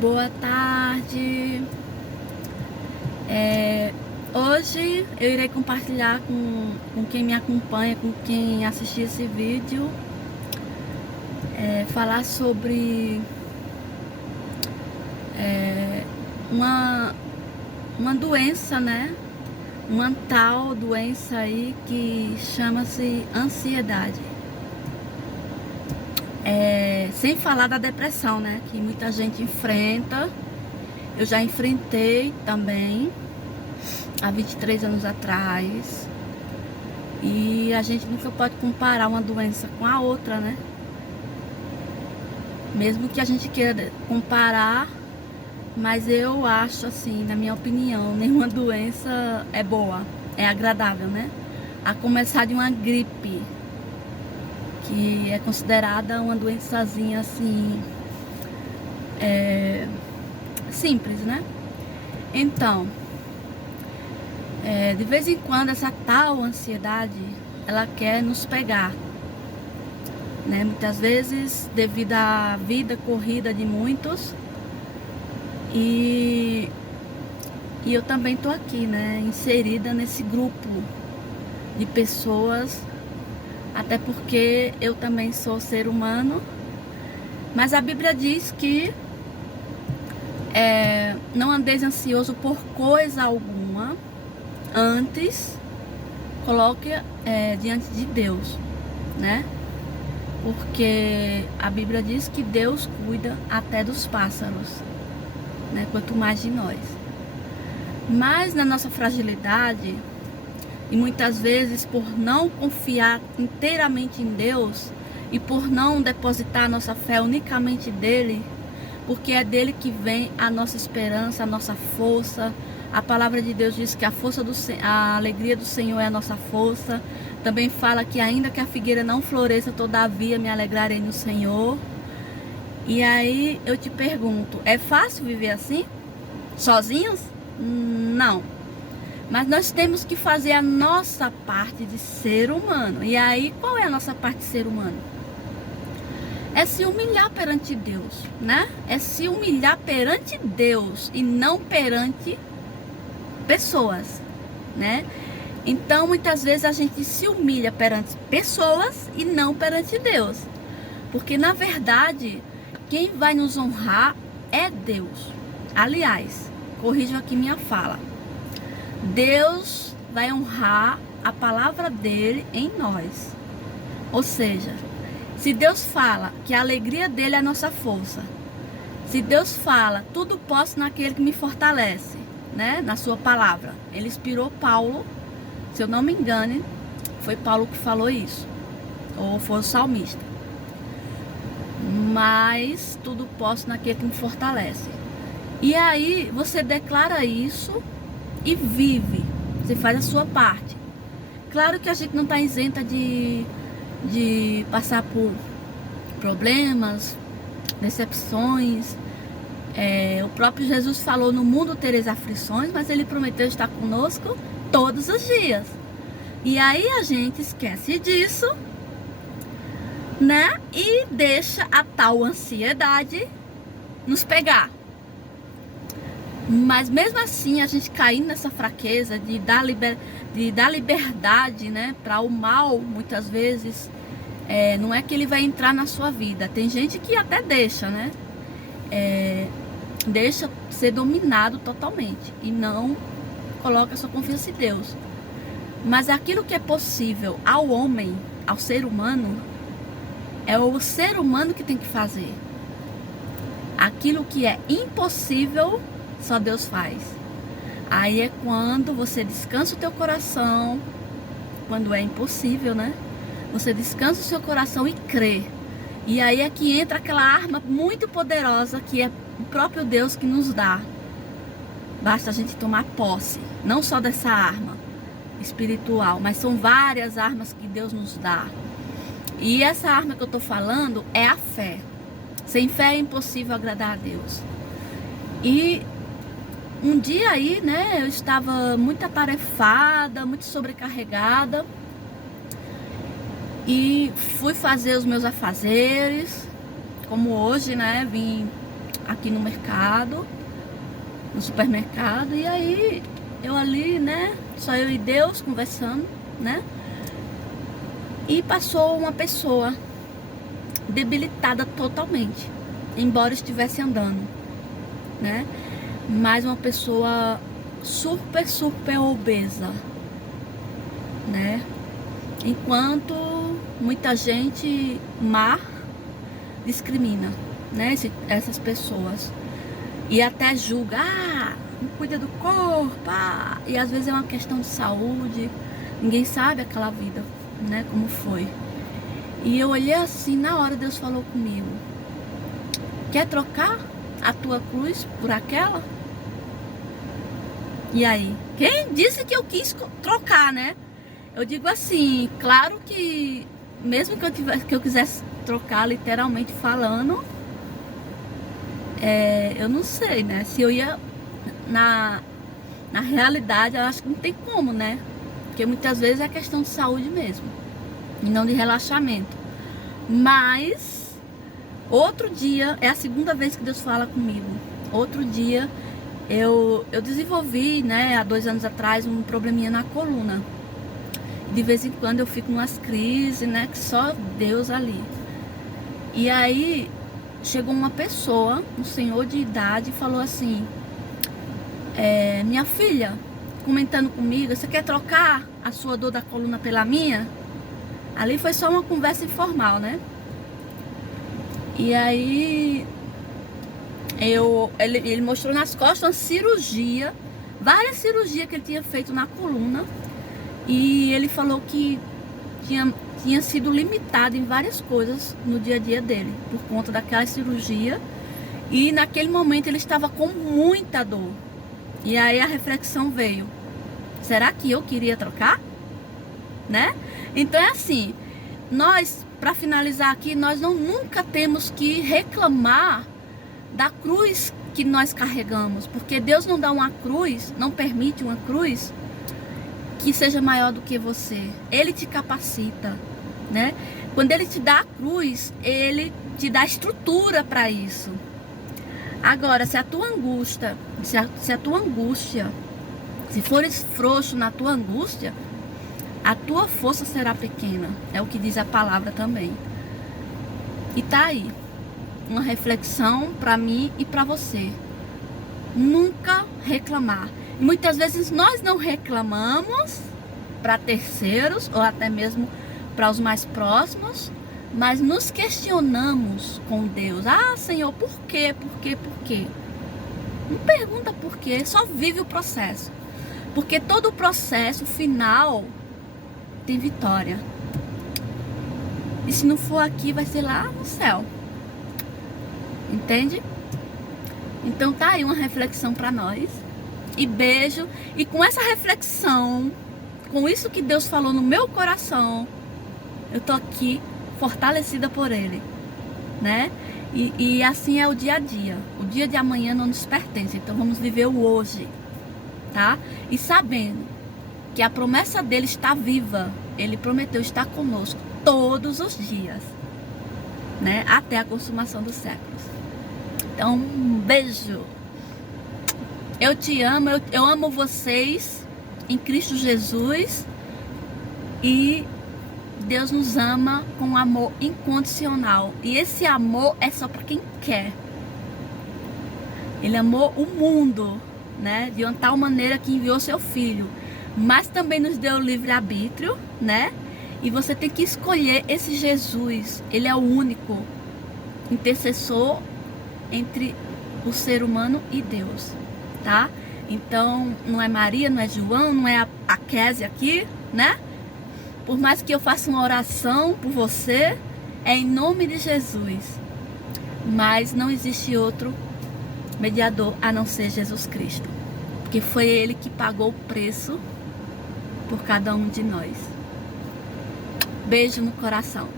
Boa tarde. Hoje eu irei compartilhar com quem me acompanha, com quem assistiu esse vídeo, falar sobre uma doença, né? Uma tal doença aí que chama-se ansiedade. Sem falar da depressão, né? Que muita gente enfrenta. Eu já enfrentei também há 23 anos atrás. E a gente nunca pode comparar uma doença com a outra, né? Mesmo que a gente queira comparar, mas eu acho assim, na minha opinião, nenhuma doença é boa, é agradável, né? A começar de uma gripe, que é considerada uma doençazinha assim, simples, né? Então, de vez em quando essa tal ansiedade, ela quer nos pegar, né? Muitas vezes devido à vida corrida de muitos, e eu também tô aqui, né? Inserida nesse grupo de pessoas, até porque eu também sou ser humano, mas a Bíblia diz que não andeis ansioso por coisa alguma, antes coloque diante de Deus, né? Porque a Bíblia diz que Deus cuida até dos pássaros, né? Quanto mais de nós. Mas na nossa fragilidade, e muitas vezes por não confiar inteiramente em Deus e por não depositar a nossa fé unicamente dele, porque é dele que vem a nossa esperança, a nossa força. A palavra de Deus diz que a alegria do Senhor é a nossa força. Também fala que ainda que a figueira não floresça, todavia me alegrarei no Senhor. E aí eu te pergunto, é fácil viver assim? Sozinhos? Não. Mas nós temos que fazer a nossa parte de ser humano. E aí, qual é a nossa parte de ser humano? É se humilhar perante Deus, né? É se humilhar perante Deus e não perante pessoas, né? Então, muitas vezes a gente se humilha perante pessoas e não perante Deus. Porque, na verdade, quem vai nos honrar é Deus. Aliás, corrijo aqui minha fala. Deus vai honrar a palavra dele em nós. Ou seja, se Deus fala que a alegria dele é a nossa força, se Deus fala, tudo posso naquele que me fortalece, né? Na sua palavra. Ele inspirou Paulo, se eu não me engano, foi Paulo que falou isso, ou foi o salmista. Mas tudo posso naquele que me fortalece. E aí você declara isso e vive. Você faz a sua parte. Claro que a gente não está isenta de passar por problemas, decepções. O próprio Jesus falou: no mundo tereis aflições, mas ele prometeu estar conosco todos os dias. E aí a gente esquece disso, né? E deixa a tal ansiedade nos pegar. Mas mesmo assim, a gente caindo nessa fraqueza de dar liberdade, né, para o mal, muitas vezes, não é que ele vai entrar na sua vida. Tem gente que até deixa, né? Deixa ser dominado totalmente e não coloca sua confiança em Deus. Mas aquilo que é possível ao homem, ao ser humano, é o ser humano que tem que fazer. Aquilo que é impossível, só Deus faz. Aí é quando você descansa o teu coração, quando é impossível, né? Você descansa o seu coração e crê. E aí é que entra aquela arma muito poderosa que é o próprio Deus que nos dá. Basta a gente tomar posse, não só dessa arma espiritual, mas são várias armas que Deus nos dá. E essa arma que eu tô falando é a fé. Sem fé é impossível agradar a Deus. E um dia aí, né, eu estava muito atarefada, muito sobrecarregada, e fui fazer os meus afazeres, como hoje, né, vim aqui no mercado, no supermercado, e aí eu ali, né, só eu e Deus conversando, né, e passou uma pessoa debilitada totalmente, embora estivesse andando, né, mas uma pessoa super obesa, né, enquanto muita gente má discrimina, né, essas pessoas e até julga, não cuida do corpo, e às vezes é uma questão de saúde, ninguém sabe aquela vida, né, como foi. E eu olhei assim, na hora Deus falou comigo: quer trocar a tua cruz por aquela? E aí, quem disse que eu quis trocar, né? Eu digo assim, claro que mesmo que eu quisesse trocar, literalmente falando, eu não sei, né? Se eu ia na realidade, eu acho que não tem como, né? Porque muitas vezes é questão de saúde mesmo, e não de relaxamento. Mas outro dia, é a segunda vez que Deus fala comigo. Outro dia eu desenvolvi, né, há 2 anos atrás, um probleminha na coluna. De vez em quando eu fico umas crises, né, que só Deus ali. E aí chegou uma pessoa, um senhor de idade, e falou assim: minha filha, comentando comigo, você quer trocar a sua dor da coluna pela minha? Ali foi só uma conversa informal, né? E aí ele mostrou nas costas uma cirurgia, várias cirurgias que ele tinha feito na coluna. E ele falou que tinha sido limitado em várias coisas no dia a dia dele, por conta daquela cirurgia. E naquele momento ele estava com muita dor. E aí a reflexão veio: será que eu queria trocar? Né? Então é assim, nós, para finalizar aqui, nós nunca temos que reclamar da cruz que nós carregamos, porque Deus não dá uma cruz, não permite uma cruz que seja maior do que você. Ele te capacita, né? Quando ele te dá a cruz, ele te dá estrutura para isso. Agora, se a tua angústia, se fores frouxo na tua angústia, a tua força será pequena. É o que diz a palavra também. E tá aí uma reflexão para mim e para você. Nunca reclamar. E muitas vezes nós não reclamamos para terceiros ou até mesmo para os mais próximos, mas nos questionamos com Deus. Senhor, por quê? Por quê? Por quê? Não pergunta por quê, só vive o processo. Porque todo o processo final tem vitória. E se não for aqui, vai ser lá no céu. Entende? Então tá aí uma reflexão para nós. E beijo. E com essa reflexão, com isso que Deus falou no meu coração, eu tô aqui fortalecida por Ele, né? E assim é o dia a dia. O dia de amanhã não nos pertence. Então vamos viver o hoje, tá? E sabendo que a promessa dele está viva. Ele prometeu estar conosco todos os dias, né? Até a consumação dos séculos. Então, um beijo. Eu te amo, eu amo vocês em Cristo Jesus. E Deus nos ama com um amor incondicional. E esse amor é só para quem quer. Ele amou o mundo, né? De uma tal maneira que enviou seu filho. Mas também nos deu livre-arbítrio, né? E você tem que escolher esse Jesus. Ele é o único intercessor entre o ser humano e Deus, tá? Então, não é Maria, não é João, não é a Kézia aqui, né? Por mais que eu faça uma oração por você, é em nome de Jesus. Mas não existe outro mediador a não ser Jesus Cristo. Porque foi Ele que pagou o preço por cada um de nós. Beijo no coração.